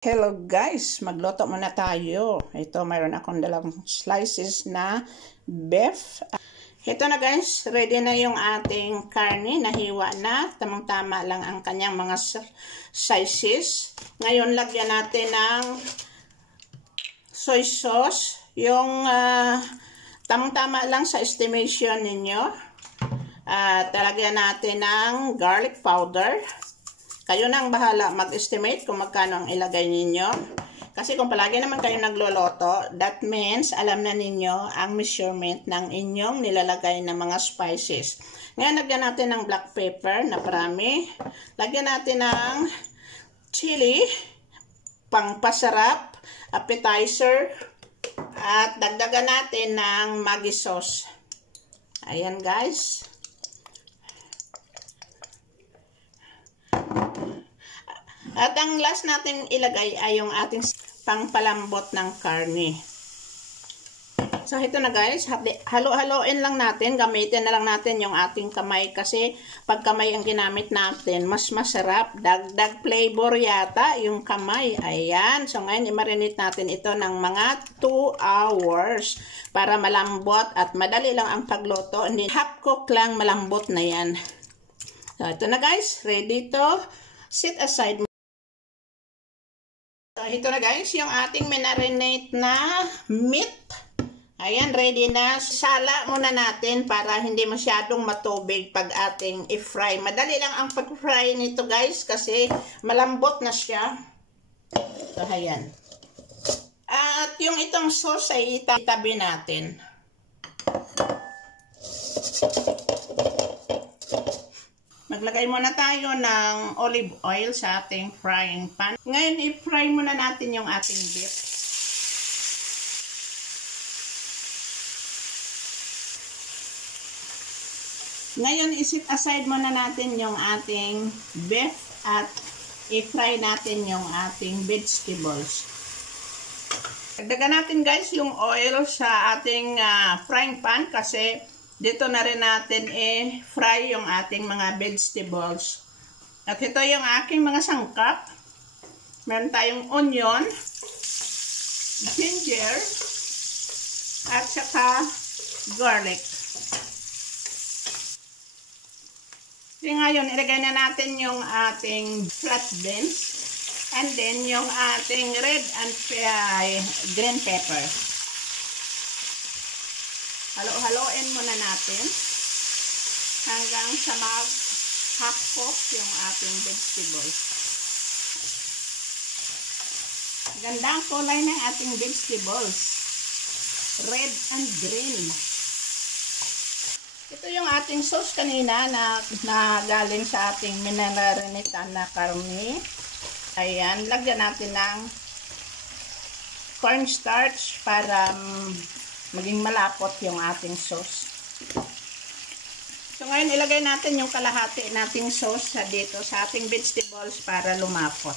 Hello guys, magluto muna tayo. Ito, mayroon akong dalang slices na beef. Ito na guys, ready na yung ating karne, nahiwa na. Tamang-tama lang ang kanyang mga sizes. Ngayon, lagyan natin ng soy sauce. Yung tamang-tama lang sa estimation ninyo. At lagyan natin ng garlic powder. Kayo na ang bahala mag-estimate kung magkano ang ilagay ninyo. Kasi kung palagi naman kayo nagluluto, that means alam na ninyo ang measurement ng inyong nilalagay na mga spices. Ngayon, lagyan natin ng black pepper na parami. Lagyan natin ng chili, pangpasarap, appetizer, at dagdagan natin ng Maggi sauce. Ayan guys. At ang last natin ilagay ay yung ating pangpalambot ng karne. So ito na guys, halo-haloin lang natin, gamitin na lang natin yung ating kamay kasi pag kamay ang ginamit natin, mas masarap, dagdag flavor yata yung kamay. Ayan, so ngayon i-marinate natin ito ng mga 2 hours para malambot at madali lang ang pagluto. Half cook lang, malambot na yan. So ito na guys, ready to set aside. So, ito na guys, yung ating minarinate na meat. Ayan, ready na. Sala muna natin para hindi masyadong matubig pag ating i-fry. Madali lang ang pag-fry nito guys kasi malambot na siya. So, ayan. At yung itong sauce ay itabi natin. Maglagay muna tayo ng olive oil sa ating frying pan. Ngayon, i-fry muna natin yung ating beef. Ngayon, isit aside muna natin yung ating beef at i-fry natin yung ating vegetables. Dagdagan natin guys yung oil sa ating frying pan kasi dito na rin natin i-fry yung ating mga vegetables. At ito yung aking mga sangkap. Meron tayong onion, ginger, at saka garlic. So ngayon, ilagay na natin yung ating flat beans and then yung ating red and green pepper. Halo-haloin muna natin hanggang sa mag-half cook yung ating vegetables. Ganda ang kulay ng ating vegetables. Red and green. Ito yung ating sauce kanina na galing sa ating minarinatan na karne. Ayan, lagyan natin ng cornstarch para maging malapot yung ating sauce. So ngayon ilagay natin yung kalahati nating sauce dito sa ating vegetables para lumapot.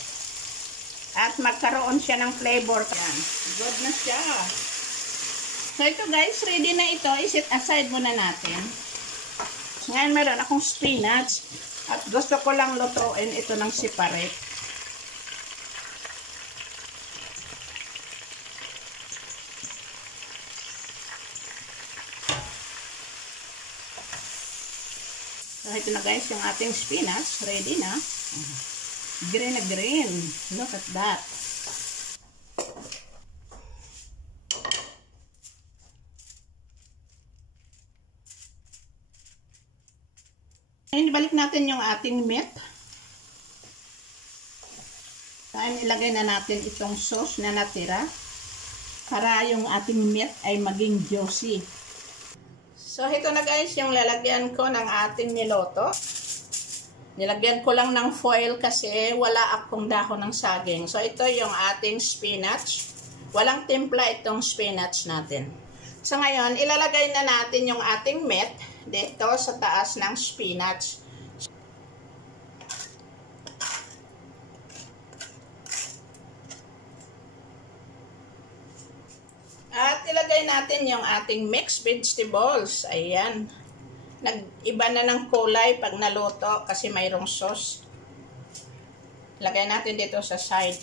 At magkaroon siya ng flavor. Yan. Good na siya. So ito guys, ready na ito. I-set aside muna natin. Ngayon meron akong spinach at gusto ko lang lutuin ito ng separate. So, ito na guys, yung ating spinach. Ready na. Green na green. Look at that. Ngayon, ibalik natin yung ating meat. Ngayon, ilagay na natin itong sauce na natira para yung ating meat ay maging juicy. So, ito na guys, yung lalagyan ko ng ating niloto. Nilagyan ko lang ng foil kasi wala akong dahon ng saging. So, ito yung ating spinach. Walang timpla itong spinach natin. So, ngayon, ilalagay na natin yung ating meat dito sa taas ng spinach. At ilagay natin yung ating mixed vegetables. Ayan. Nag-iba na ng kulay pag naluto kasi mayroong sauce. Lagay natin dito sa side.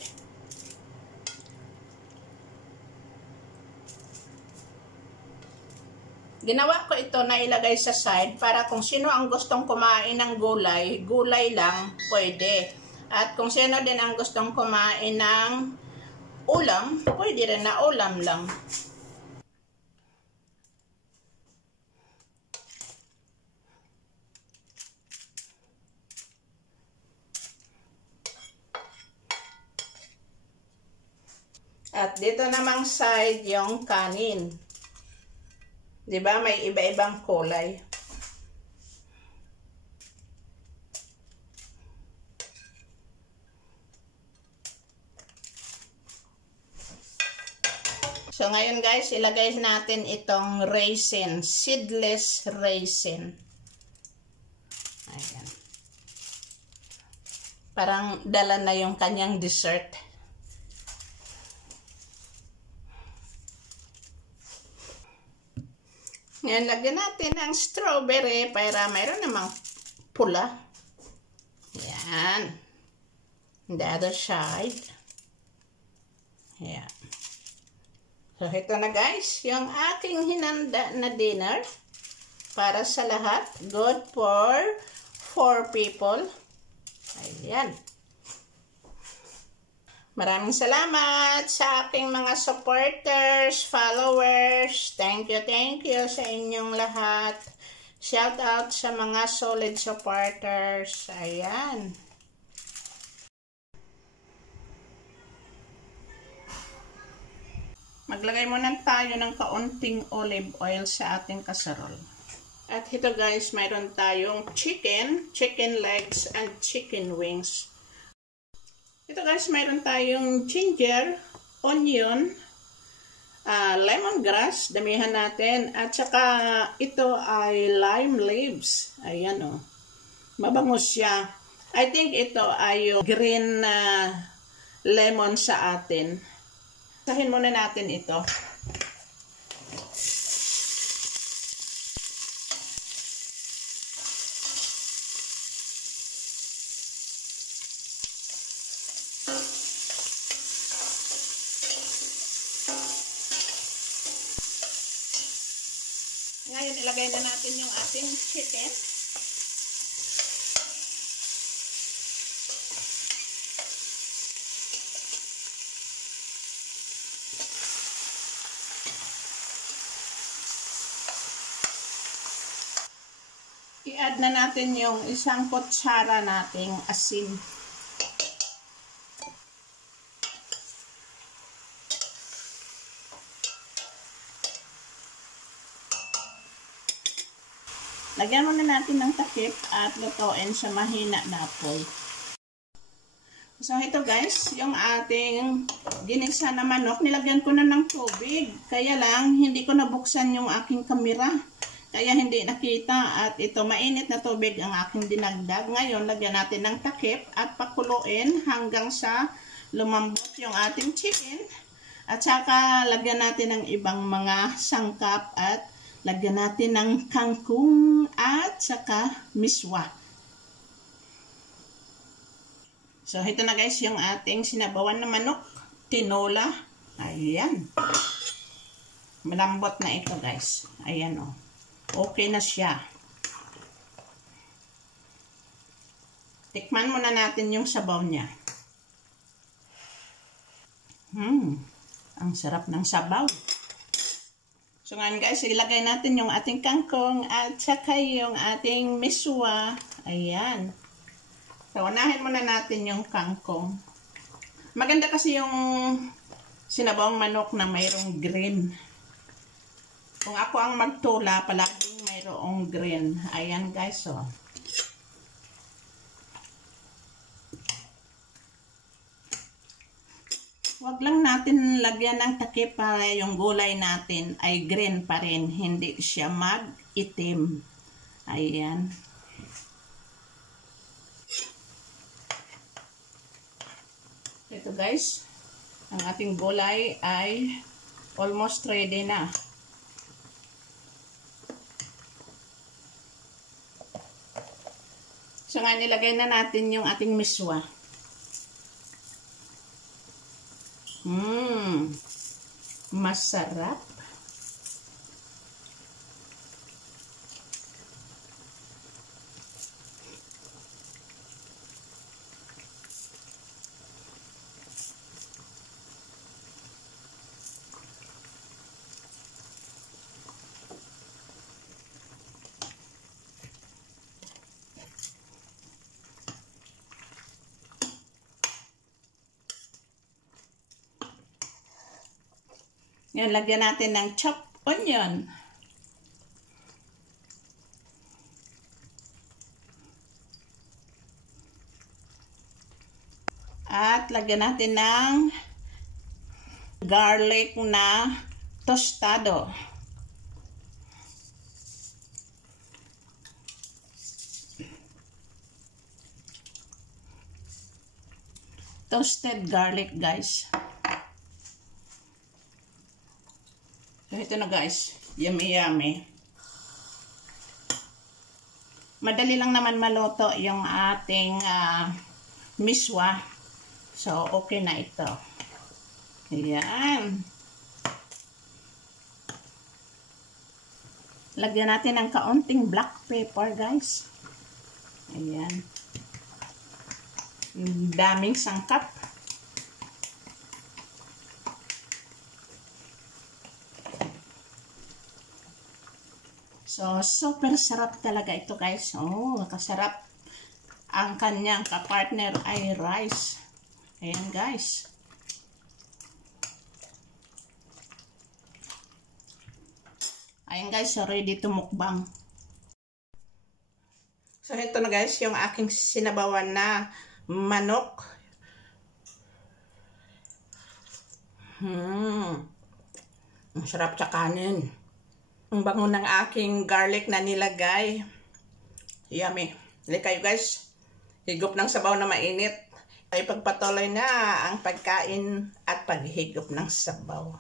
Ginawa ko ito na ilagay sa side para kung sino ang gustong kumain ng gulay, gulay lang pwede. At kung sino din ang gustong kumain ng ulam, pwede rin na ulam lang. At dito namang side yung kanin. 'Di ba? May iba-ibang kulay. So ngayon guys, ilagay natin itong raisin, seedless raisin. Ayan. Parang dala na yung kanyang dessert. Ngayon, lagyan natin ng strawberry para mayroon namang pula. Yan. The other side. Yan. So, ito na guys, yung aking hinanda na dinner para sa lahat. Good for 4 people. Ayan. Maraming salamat sa aking mga supporters, followers. Thank you sa inyong lahat. Shout out sa mga solid supporters. Ayan. Maglagay muna tayo ng kaunting olive oil sa ating kasarol. At ito guys, mayroon tayong chicken legs, and chicken wings. Ito guys, mayroon tayong ginger, onion, lemongrass, damihan natin. At saka ito ay lime leaves. Ayan o. Mabango siya. I think ito ay yung green lemon sa atin. Sahin muna natin ito. Ngayon, ilagay na natin yung ating chicken. I-add na natin yung isang kutsara nating asin. Lagyan muna natin ng takip at lutuin sa mahina na apoy. So ito guys, yung ating ginisa na manok, nilagyan ko na ng tubig. Kaya lang, hindi ko nabuksan yung aking kamera. Kaya hindi nakita. At ito, mainit na tubig ang aking dinagdag. Ngayon, lagyan natin ng takip at pakuluin hanggang sa lumambot yung ating chicken. At saka, lagyan natin ng ibang mga sangkap at lagyan natin ng kangkong at saka miswa. So, ito na guys yung ating sinabawan na manok. Tinola. Ayan. Malambot na ito guys. Ayan o. Okay na siya. Tikman muna natin yung sabaw niya. Ang sarap ng sabaw. So ngayon guys, ilagay natin yung ating kangkong at saka yung ating miswa. Ayan. So unahin muna natin yung kangkong. Maganda kasi yung sinabawang manok na mayroong green. Kung ako ang magtula, palaging mayroong green. Ayan guys, oh. Huwag lang natin lagyan ng takip para yung gulay natin ay green pa rin. Hindi siya mag-itim. Ayan. Ito guys, ang ating gulay ay almost ready na. So nga nilagay na natin yung ating miswa. Masarap. Ngayon, lagyan natin ng chopped onion. At lagyan natin ng garlic na tostado. Toasted garlic, guys. So, ito na, guys. Yummy, yummy. Madali lang naman maluto yung ating miswa. So, okay na ito. Ayan. Lagyan natin ng kaunting black pepper, guys. Ayan. Daming sangkap. So, super sarap talaga ito, guys. Oh, kasarap. Ang kanyang kapartner ay rice. Ayan, guys. Ayan, guys. So, ready to mukbang. So, ito na, guys, yung aking sinabawan na manok. Ang sarap sa kanin. Ang bango ng aking garlic na nilagay. Yummy. Dali kayo, guys. Higop ng sabaw na mainit. Ay pagpatuloy na ang pagkain at paghigop ng sabaw.